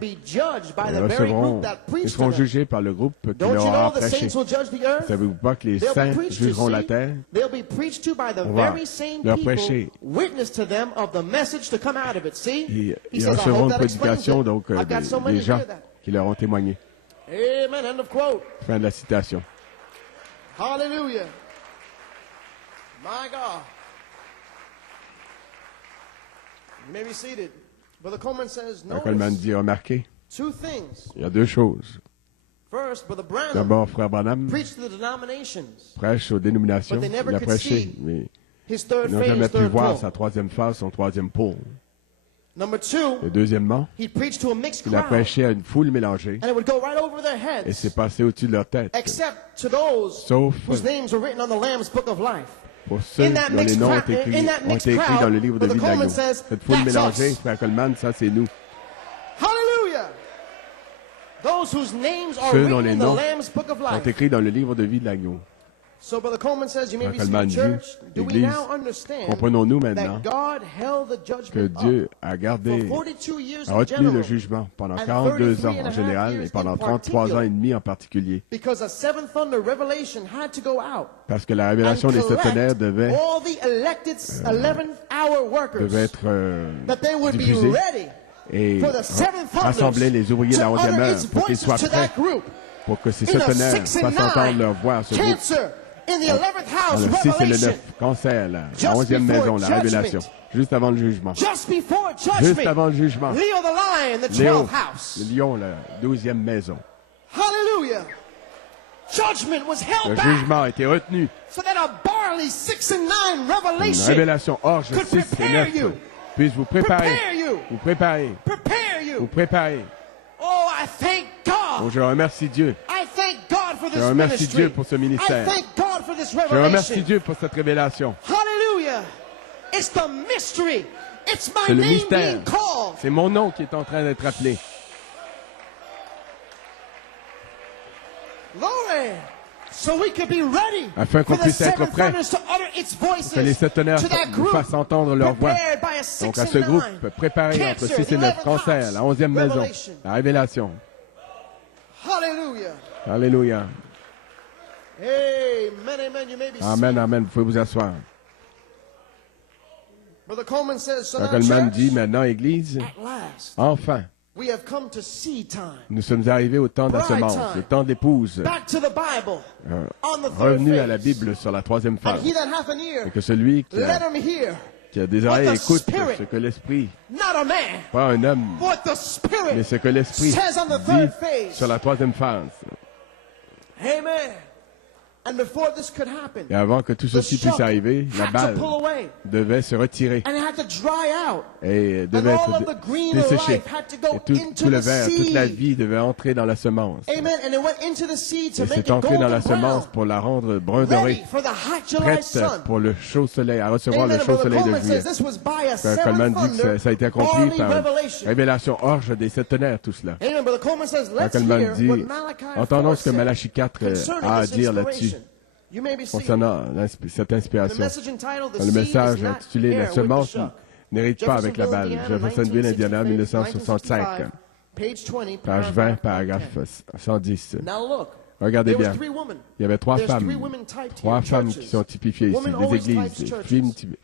recevront. Ils seront jugés par le groupe qui leur aura prêché. Savez-vous pas que les saints jugeront la terre? On va leur prêcher. Et ils recevront une prédication donc des gens qui leur ont témoigné. Fin de la citation. Hallelujah. My God. You may be seated. Brother Coleman says, Coleman dit, remarquez, two things. Il y a deux choses. First, Brother Branham D'abord, Frère Branham preached to the denominations, prêche aux dénominations. Il a prêché, mais ils n'ont jamais pu voir sa troisième phase, son troisième pôle. Number two, et deuxièmement, he preached to a mixed il a crowd, prêché à une foule mélangée and it would go right over their heads, et c'est passé au-dessus de leur tête. Except to those Sauf whose names are written on the Lamb's Book of Life. Pour ceux dont les noms ont été écrits dans le livre de vie de l'agneau. Cette foule mélangée, Frère Coleman, ça c'est nous. Hallelujah. Those whose names are Ceux dont written les in the noms Lamb's Book of sont Life. écrits dans le livre de vie de l'agneau. So Brother Coleman says, you may be Coleman seated, dit, church. Do we l'Église, now understand comprenons-nous maintenant that God held the que judgment Dieu up a gardé, for 42 years a in retenu le general, jugement pendant and 42 ans 33 en général et pendant 33 ans et demi en particulier, because a seventh thunder revelation had to go out parce que la révélation and des sept tonnerres devait all the elected 11th-hour workers, être that they would be diffusée ready et for the seventh rassembler thunders les ouvriers de la to 11e utter heure its pour qu'ils voices soient to prêts, that group. pour que ces In sept a tonnerres 6 and fassent entendre 9, leur voix à ce groupe. cancer in the 11th house, Dans le 6 et le revelation, 9, cancer, la Just 11e before maison, la révélation, judgment. juste avant le jugement. just before Juste judgment, avant le jugement. Leo the lion, the Léo, 12th house. le lion, la 12e maison. Hallelujah. Judgment was held Le back jugement a été retenu. so that a barley 6 and 9 Une revelation révélation orge could 6 et prepare 9 you. puisse vous préparer. Prepare you. Vous préparer. Prepare Vous you. préparer. Oh, I thank God. Oh, je remercie Dieu. I thank God for Je this remercie ministry. Dieu pour ce ministère. I thank God for this Je remercie revelation. Dieu pour cette révélation. Hallelujah. It's the mystery. It's my C'est le name mystère. being called. C'est mon nom qui est en train d'être appelé. Glory. So we could be ready Afin qu'on for the puisse être seven prêts, thunders to utter its voices que les sept tonnerres to that nous group fassent entendre leur voix. prepared by a 6 Donc à and ce 9, groupe préparé entre cancer, 6 et 9, 11th cancer, house, la 11e maison, revelation. la révélation. Hallelujah. Alléluia. Amen, amen. You may be Amen, seated. amen. Vous pouvez vous asseoir. Brother Coleman says, so now, Coleman church, dit maintenant, Église, at last, enfin, we have come to see time. nous sommes arrivés au temps de la semence, le temps de l'épouse, Back to the Bible. On the third revenu à la phase. Bible sur la troisième And phase. he that hath an Et ear, que celui let him hear. qui a des oreilles écoute ce que l'Esprit, Not a man, pas un homme, what the mais Spirit ce que l'Esprit says on the dit third phase. sur la troisième phase. Amen. And before this could happen, Et avant que tout the ceci puisse shock arriver, la had balle to pull away. devait se retirer And it had to dry out. et devait And all of être the green desséchée. life had to go Et tout into le the vert, toute la seed. vie devait entrer dans la semence. Amen. And it went into the seed to Et make c'est it entré dans la golden brown. semence pour la rendre brun doré, Ready for the hot July prête sun. pour le chaud soleil, à recevoir Amen. le And chaud Brother soleil de Coleman juillet. says this was by a Frère Coleman seventh dit que thunder ça a été accompli barley par revelation. révélation orge des sept tonnerres, tout cela. Amen. Brother Coleman says, Frère let's Coleman hear dit, what Malachi entendons 4 ce que said Malachie 4 concerning a à this dire là-dessus, inspiration. You may be seated. concernant cette The inspiration. message entitled, The Le seed message is not intitulé air La with semence the shock. n'hérite pas avec la balle. Jeffersonville, Indiana, 1965. Page 20, Page 20, paragraphe 110. Now look, Regardez there was bien. 3 women. Il y avait trois There's 3 femmes. women typed Trois here, femmes churches. qui sont typifiées ici, Women des always églises. types churches.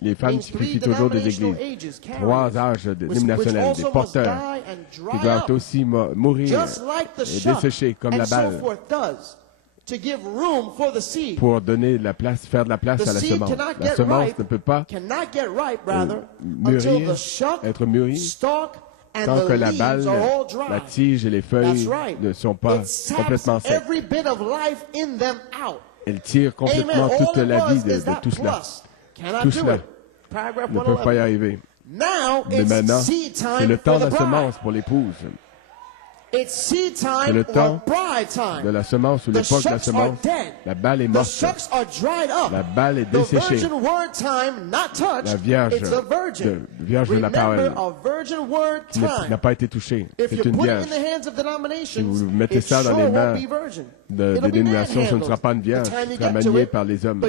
Les femmes Means typifient 3 toujours des denominational églises. ages, carriers, Trois âges which dénominationnels, des also must porteurs, die and qui dry doivent out, aussi mourir just like the et shock dessécher comme la and so balle forth does, to give room for the seed. pour donner de la place, faire de la place The à la seed semence. cannot La get semence ripe, ne peut pas cannot get ripe, rather, until mûrir, the shock, être mûrie, stalk, tant que la balle, la tige et les feuilles ne sont pas complètement secs. Elle tire complètement toute la vie de tout cela. Tout cela ne peut pas y arriver. Mais maintenant, c'est le temps de la semence pour l'épouse. C'est le temps de la semence ou l'époque de la semence. La balle est morte. La balle est desséchée. La vierge de la parole n'a pas été touchée. C'est une vierge. Si vous mettez ça dans les mains des dénominations, ce ne sera pas une vierge, ce sera manié par les hommes.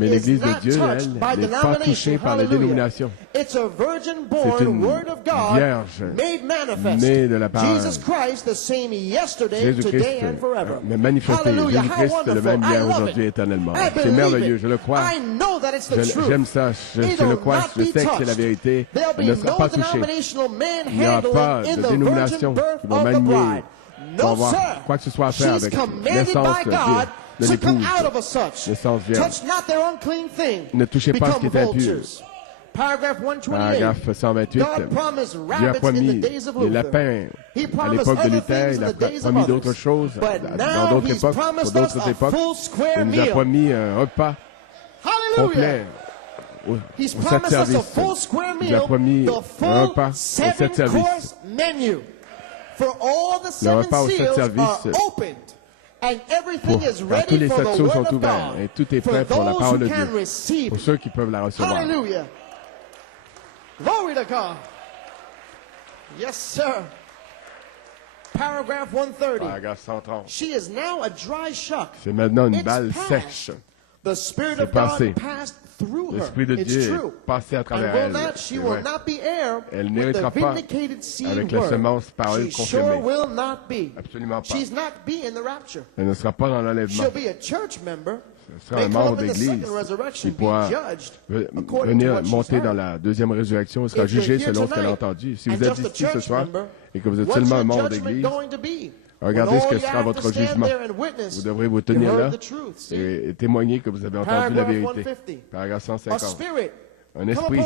Mais l'Église de Dieu, elle, n'est pas touchée par les dénominations. C'est une vierge née de la parole. Jésus-Christ m'a manifesté. Jésus-Christ est le même hier, aujourd'hui, éternellement. C'est merveilleux, je le crois. J'aime ça, je le crois, je sais que c'est la vérité. Elle ne sera pas touchée. Il n'y aura pas de dénomination qui va manier pour avoir quoi que ce soit à faire avec l'essence de l'épouse, l'essence vierge. Ne touchez pas ce qui est impur. Paragraphe 128. Dieu a promis les lapins à l'époque de Luther, il a promis d'autres choses dans d'autres époques, pour d'autres époques. Il nous a promis un repas complet aux 7 services. Il nous a promis un repas aux 7 services. Le repas aux 7 services. Tous les 7 seaux sont ouverts et tout est prêt pour la parole de Dieu, pour ceux qui peuvent la recevoir. Glory to God. Yes, sir. Paragraph 130. Paragraphe 130. She is now a dry shuck. C'est maintenant une balle sèche. C'est passé. L'Esprit de Dieu est passé à travers elle. Elle n'héritera pas avec la semence parole confirmée. Absolument pas. Elle ne sera pas dans l'enlèvement. Ce sera un membre d'église qui pourra venir monter dans la deuxième résurrection. Il sera jugé selon ce qu'elle a entendu. Si vous êtes ici ce soir et que vous êtes seulement un membre d'église, regardez ce que sera votre jugement. Vous devrez vous tenir là et témoigner que vous avez entendu la vérité. Paragraphe 150. Un esprit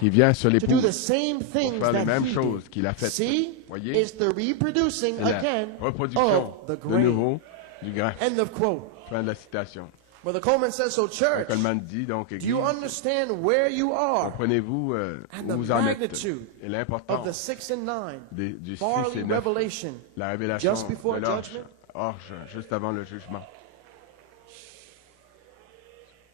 qui vient sur l'époux pour faire les mêmes choses qu'il a faites. Voyez, c'est la reproduction de nouveau du grain. Fin de la citation. Brother Coleman says, so church, Coleman dit donc, do you understand where you are comprenez-vous où vous en êtes et l'importance of the 6 and 9, du 6 barley et 9, revelation, la révélation just before de judgment? l'orge, juste avant le jugement.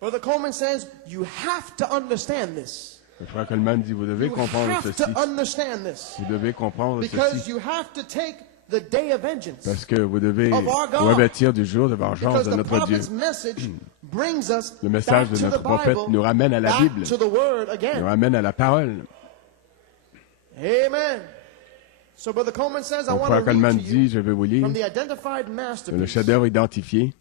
Brother Coleman says, you have to understand this. Le frère Coleman dit, vous devez You comprendre have ceci. to understand this. Vous devez comprendre Because ceci. you have to take the day of vengeance. Parce que vous devez revêtir du jour de vengeance Because de the notre Dieu. prophet's message brings us Le message back de to notre the prophète Bible, nous ramène à la back Bible, to the Word nous again. ramène à la parole. Amen. So Brother Coleman says, I Le want frère to Coleman read to you dit, je vais vous lire from the identified le masterpiece. chef-d'œuvre identifié,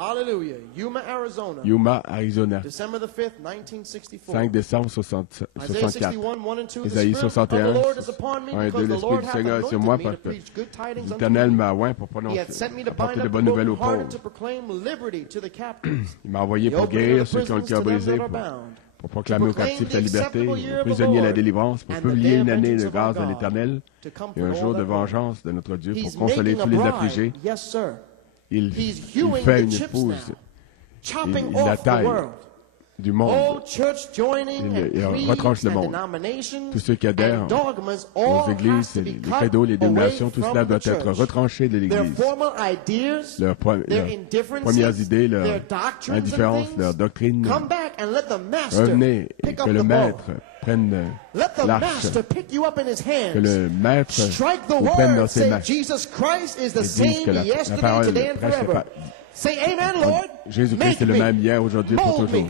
Hallelujah. Yuma, Arizona. Yuma, Arizona, December the 5th, 1964. 5 décembre Isaiah 64. 61, 1 and 2. The Isaïe Spirit of 61, the Lord is upon me 1 et 2, because the l'Esprit Lord du hath Seigneur est sur anointed moi me to parce que preach good tidings unto l'Éternel the m'a oint pour He prononcer, hath sent me to apporter bind de up bonnes the nouvelles aux brokenhearted, pauvres. to proclaim liberty to the captives, Il m'a envoyé the pour opening guérir of the ceux qui ont le prisons cœur to them brisé, that are bound, pour proclamer aux proclaim captifs the la liberté, acceptable year aux of the prisonniers la Lord, délivrance, pour and the publier day of une année vengeance de of grâce our de God, l'Éternel to et comfort un all jour de that mourn. vengeance de notre Dieu pour He's consoler making a tous les bride. affligés. Yes, sir. Il He's hewing fait the une chips épouse now, chopping il la off the taille world. du All monde. church joining Il and retranche creeds le and monde. denominations Tous ceux qui adhèrent and dogmas aux all églises, has to be les cut credos, les dénominations, away tout from cela the doit être church. retranché de Their l'Église. former ideas, Leurs their indifferences, premières idées, their leurs doctrines and indifférences, things, leurs doctrines, come back and let the master revenez et pick que up le the maître ball. prenne Let the l'arche, master pick you up in his que hands. le maître Strike the vous prenne dans word. ses Say mains Jesus Christ is the et dise que same la yesterday, parole today, and prêche forever. Say amen, Lord. Jésus-Christ est le Make me. même hier, aujourd'hui, pour Mold toujours. me.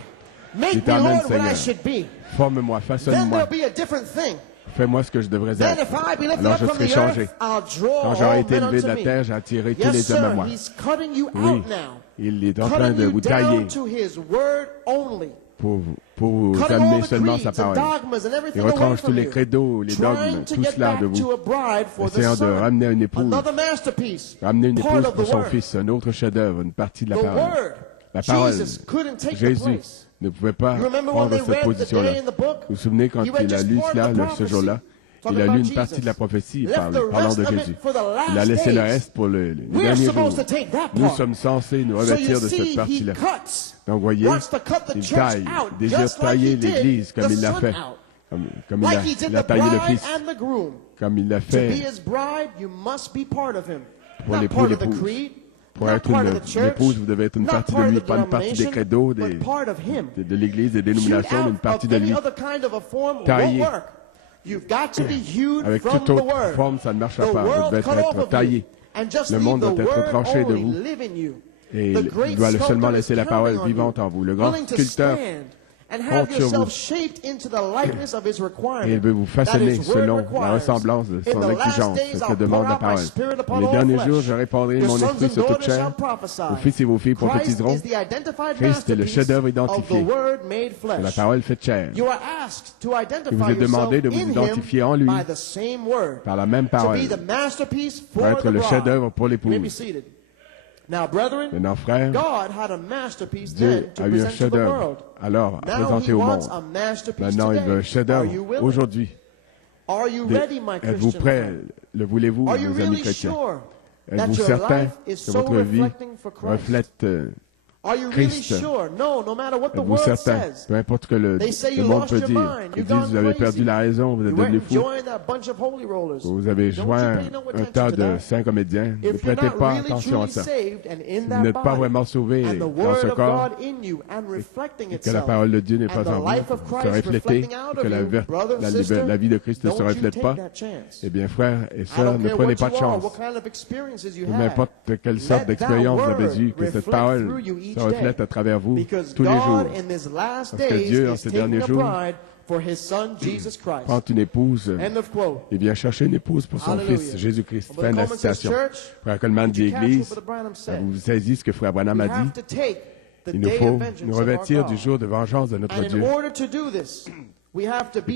Make Je me, t'emmène, Lord, what I Seigneur. should be. Forme-moi, Then façonne-moi, there'll be a different thing. fais-moi ce que je devrais Then être. if I be lifted Alors up je from serai the changé. earth, I'll draw Quand j'aurai all été men élevé de unto la me. terre, j'ai attiré tous Yes, les hommes à sir, moi. he's cutting you Oui, out now. il est en train Cutting de you vous tailler down to his word only. pour vous Cutting all amener the seulement creeds sa and parole. dogmas and Il everything away retranche tous from les you. credos, les Trying dogmes, to tout get cela de back to vous. a bride for the Essayant de son. ramener une épouse, Another masterpiece. ramener une Part épouse of pour the son word. fils, un autre chef-d'œuvre, une partie de la The parole. word. La parole. Jesus couldn't take the Jésus place. ne pouvait pas prendre cette position-là. Vous vous souvenez quand il a lu cela ce jour-là? Il a lu une partie de la prophétie parlant de Jésus. Il a laissé le reste pour les derniers jours. Nous sommes censés nous revêtir de cette partie-là. Donc, voyez, il taille, il désire tailler l'Église comme il l'a fait. Comme il a taillé le Fils. Comme il l'a fait pour l'époux et l'épouse. Pour être une épouse, vous devez être une partie de lui, pas une partie des credos de l'Église, des dénominations, mais une partie de lui. Taillé. Avec toute autre forme, ça ne marchera pas. Vous devez être taillé. Le monde doit être tranché de vous. Et il doit seulement laisser la parole vivante en vous. Le grand sculpteur compte sur vous. Et il veut vous façonner selon la ressemblance de son exigence, ce que demande la parole. Les derniers jours, je répandrai mon esprit sur toute chair. Vos fils et vos filles prophétiseront. Christ est le chef-d'œuvre identifié. C'est la parole faite chair. Il vous est demandé de vous identifier en lui par la même parole, pour être le chef-d'œuvre pour l'épouse. Maintenant, frères, Dieu a eu un chef-d'œuvre alors à présenter au monde. Maintenant, il veut un chef-d'œuvre aujourd'hui. Êtes-vous prêts? Le voulez-vous, mes amis chrétiens? Êtes-vous certains que votre vie reflète Christ? Êtes-vous certain? Peu importe ce que le monde peut dire. Ils disent, vous avez perdu la raison, vous êtes devenu fou. Vous avez joint un tas de saints comédiens. Ne prêtez pas attention à ça. Si vous n'êtes pas vraiment sauvé dans ce corps, et que la parole de Dieu n'est pas en vous, se refléter, et que la vie de Christ ne se reflète pas, eh bien, frères et sœurs, ne prenez pas de chance. N'importe quelle sorte d'expérience vous avez eue, que cette parole se reflète à travers vous tous les jours. Parce que Dieu, en ces derniers jours, prend une épouse et vient chercher une épouse pour son Fils, Jésus-Christ. Fin de la citation. Frère Coleman dit l'Église, vous saisissez ce que Frère Branham a dit. Il nous faut nous revêtir du jour de vengeance de notre Dieu. Et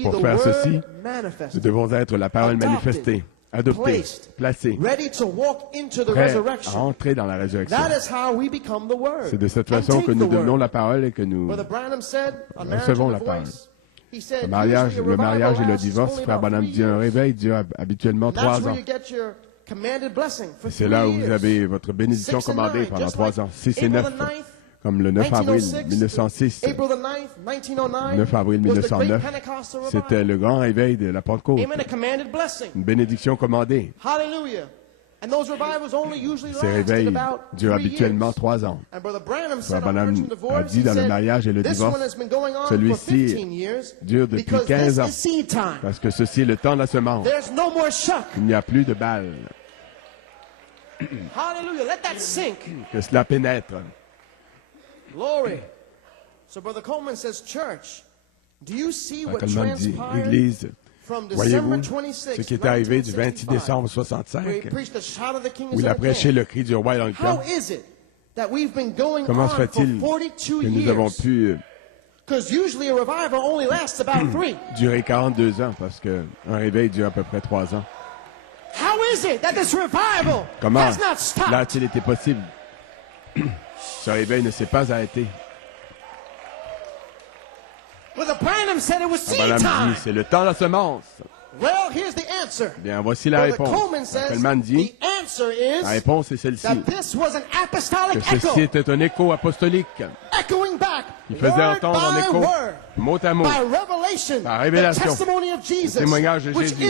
pour faire ceci, nous devons être la parole manifestée, adopté, placé, prêt à entrer dans la résurrection. C'est de cette façon que nous devenons la parole et que nous recevons la parole. Le mariage et le divorce, Frère Branham dit, un réveil dure habituellement 3 ans. C'est là où vous avez votre bénédiction commandée pendant 3 ans, 6 et 9. Comme le 9 avril 1906, 9 avril 1909, c'était le grand réveil de la Pentecôte. Une bénédiction commandée. Ces réveils durent habituellement 3 ans. Frère Branham a dit dans le mariage et le divorce, celui-ci dure depuis 15 ans, parce que ceci est le temps de la semence. Il n'y a plus de balles. Que cela pénètre. Glory. So Brother Coleman says, Church, do you see what Coleman dit, l'Église, voyez-vous ce qui est arrivé du 26 décembre 65, où il a prêché le cri du roi dans le camp? Comment se fait-il que nous avons pu durer 42 ans, parce qu'un réveil dure à peu près 3 ans? Comment l'a-t-il été possible? Ce réveil ne s'est pas arrêté. Branham dit, c'est le temps de la semence. Bien, voici la réponse. Coleman dit, la réponse est celle-ci. Que ceci était un écho apostolique. Il faisait entendre en écho, mot à mot, par révélation, le témoignage de Jésus, qui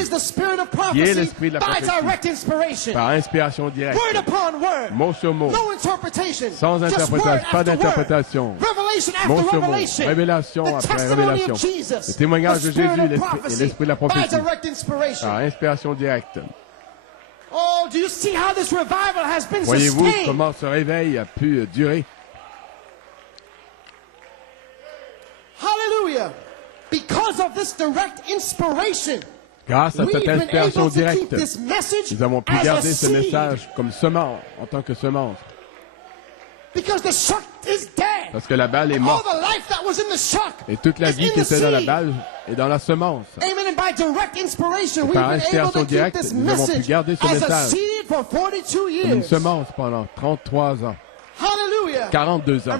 est l'esprit de la prophétie, par inspiration directe, mot sur mot, sans interprétation, pas d'interprétation, mot sur mot, révélation après révélation, le témoignage de Jésus et l'esprit de la prophétie, par inspiration directe. Voyez-vous comment ce réveil a pu durer? Hallelujah. Because of this direct inspiration, grâce à cette inspiration directe, nous avons pu garder ce message comme semence, en tant que semence. Parce que la balle est morte. Et toute la vie qui était dans la balle est dans la semence. Et par inspiration directe, nous avons pu garder ce message comme une semence pendant 33 ans. 42 ans.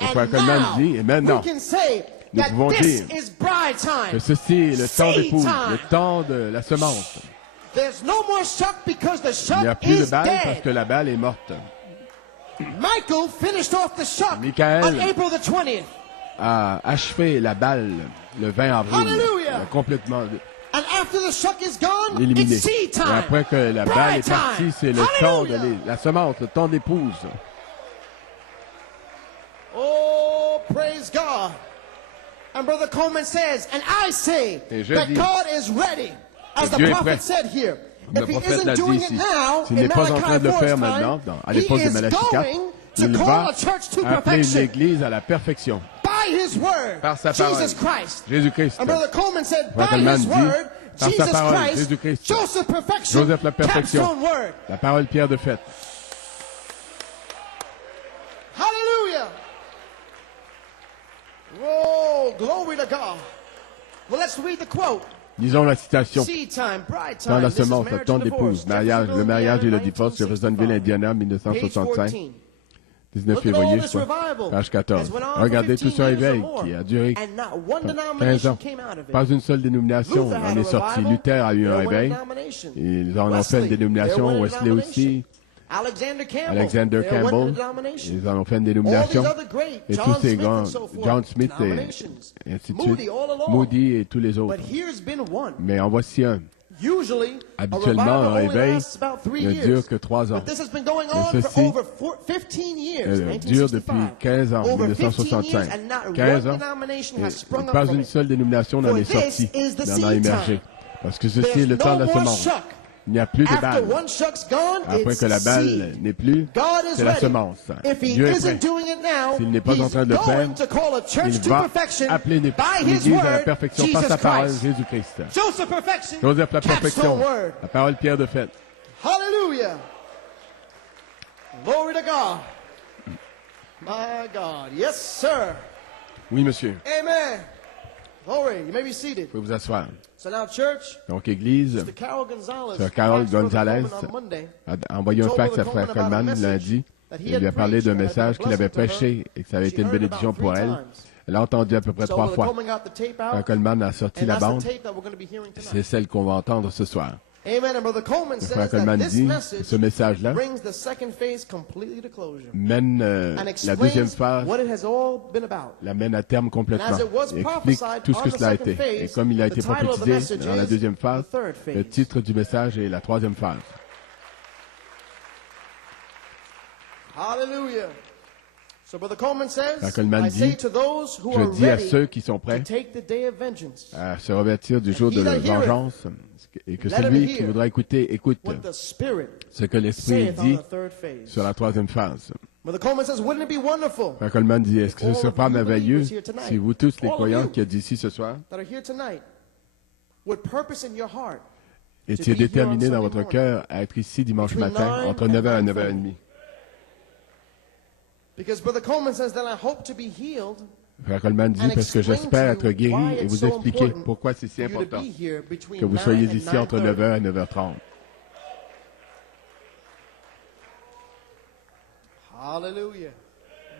Et Frère Coleman dit, et maintenant, nous pouvons dire que ceci est le temps d'épouse, le temps de la semence. Il n'y a plus de balle parce que la balle est morte. Michael a achevé la balle le 20 avril. Il a complètement éliminé. Et après que la balle est partie, c'est le temps de la semence, le temps d'épouse. Oh, praise God. And Brother Coleman says, and I say that God is ready. As the prophet said here. Le prophète l'a dit ici. S'il n'est pas en train de le faire maintenant, à l'époque de Malachie 4, il va appeler une église à la perfection. Par sa parole, Jésus-Christ. Frère Coleman dit, par sa parole, Jésus-Christ. Joseph la perfection. La parole Pierre de Fête. Hallelujah. Oh, glory to God. Well, let's read the quote. Lisons la citation. Dans la semence, le temps d'épouse, le mariage et le divorce, Jeffersonville, Indiana, 1965. 19 février, je crois, page 14. Regardez tout ce réveil qui a duré 15 ans. Pas une seule dénomination en est sortie. Luther a eu un réveil. Ils en ont fait une dénomination. Wesley aussi. Alexander Campbell. Ils en ont fait une dénomination. Et tous ces grands, John Smith et ainsi de suite. Moody et tous les autres. Mais en voici un. Habituellement, un réveil ne dure que 3 ans. Mais ceci dure depuis 15 ans, 1965. 15 ans, et pas une seule dénomination n'en est sortie, n'en a émergé. Parce que ceci est le temps de la semence. Il n'y a plus de balle. Après que la balle n'est plus, c'est la semence. Dieu est prêt. S'il n'est pas en train de le faire, il va appeler une église à la perfection par sa parole, Jésus-Christ. Joseph la perfection. La parole Pierre de Fête. Hallelujah. Glory to God. My God. Yes, sir. Oui, monsieur. Amen. Glory. You may be seated. Vous pouvez vous asseoir. So now, church, donc, Église, Sir Carol Gonzalez a envoyé un fax à Frère Coleman lundi. Il lui a parlé d'un message qu'il avait prêché et que ça avait été une bénédiction pour elle. Elle a entendu à peu près 3 fois. Frère Coleman a sorti la bande. C'est celle qu'on va entendre ce soir. Frère Coleman dit que ce message-là mène la deuxième phase, la mène à terme complètement, et explique tout ce que cela a été. Et comme il a été prophétisé dans la deuxième phase, le titre du message est la troisième phase. Hallelujah. Frère Coleman dit, je dis à ceux qui sont prêts à se revêtir du jour de la vengeance, et que celui qui voudra écouter, écoute ce que l'Esprit dit sur la troisième phase. Frère Coleman dit, est-ce que ce ne serait pas merveilleux si vous tous les croyants qui êtes ici ce soir étiez déterminés dans votre cœur à être ici dimanche matin entre 9h et 9h30? Frère Coleman dit, parce que j'espère être guéri et vous expliquer pourquoi c'est si important que vous soyez ici entre 9h et 9h30. Hallelujah.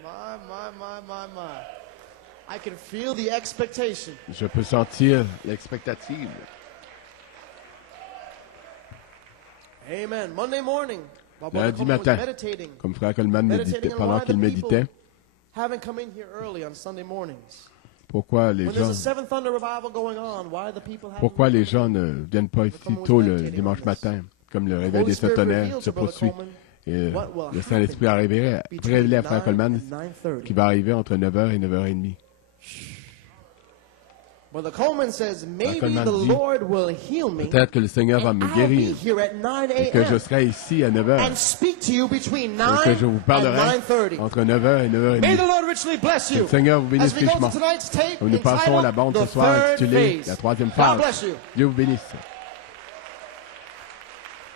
My. I can feel the expectation. Je peux sentir l'expectative. Amen. Monday morning. Lundi matin, comme Frère Coleman méditait, pendant qu'il méditait, pourquoi les gens ne viennent pas ici tôt le dimanche matin, comme le réveil des sept tonnerres se poursuit, et le Saint-Esprit a révélé à Frère Coleman qui va arriver entre 9h et 9h30. Frère Coleman dit, peut-être que le Seigneur va me guérir et que je serai ici à 9h et que je vous parlerai entre 9h et 9h30. Que le Seigneur vous bénisse richement. Nous passons à la bande ce soir intitulée La troisième phase. Dieu vous bénisse.